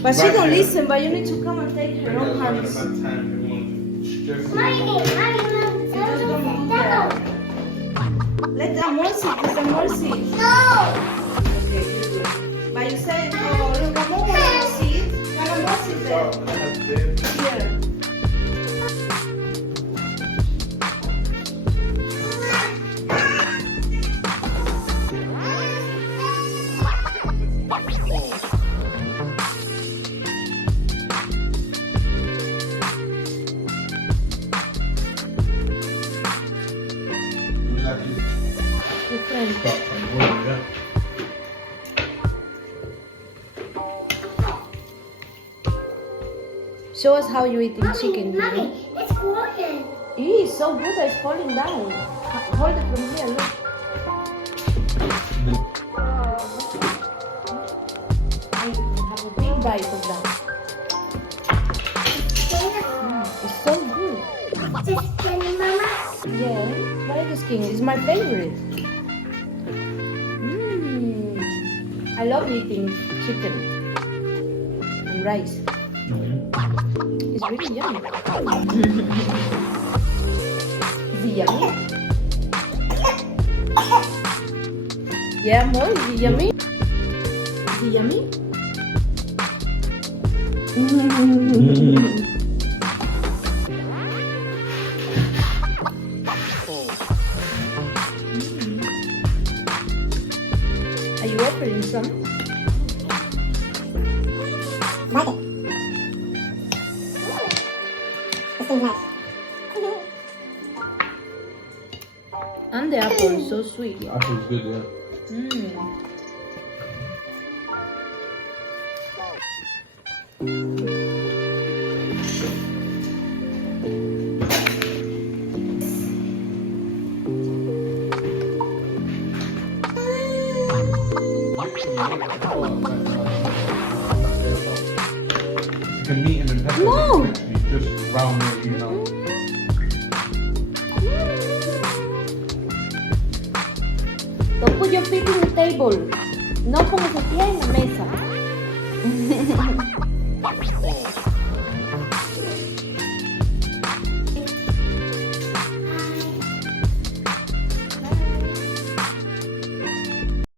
But she don't listen, but you need to come and take her own hands. Let Amor sit, let Amor sit. No! Okay, you do it. But you said, oh, look, Amor wants to sit. Can Amor sit there? Here. Show us how you eating chicken. Mommy, it's broken. It's so good that it's falling down. Hold it from here, look. I have a big bite of that. It's so good. Just skinny, Mama. Yeah, try the skin. It's my favorite. I love eating chicken and rice. It's really yummy. Is it yummy? Yeah, more. Is it yummy? Is it yummy? Are you offering some? And the apple is so sweet. The apple's good, yeah. You can meet him in pepper. No. You just round it, you know. Don't put your feet in the table. No pongas el pie en la mesa.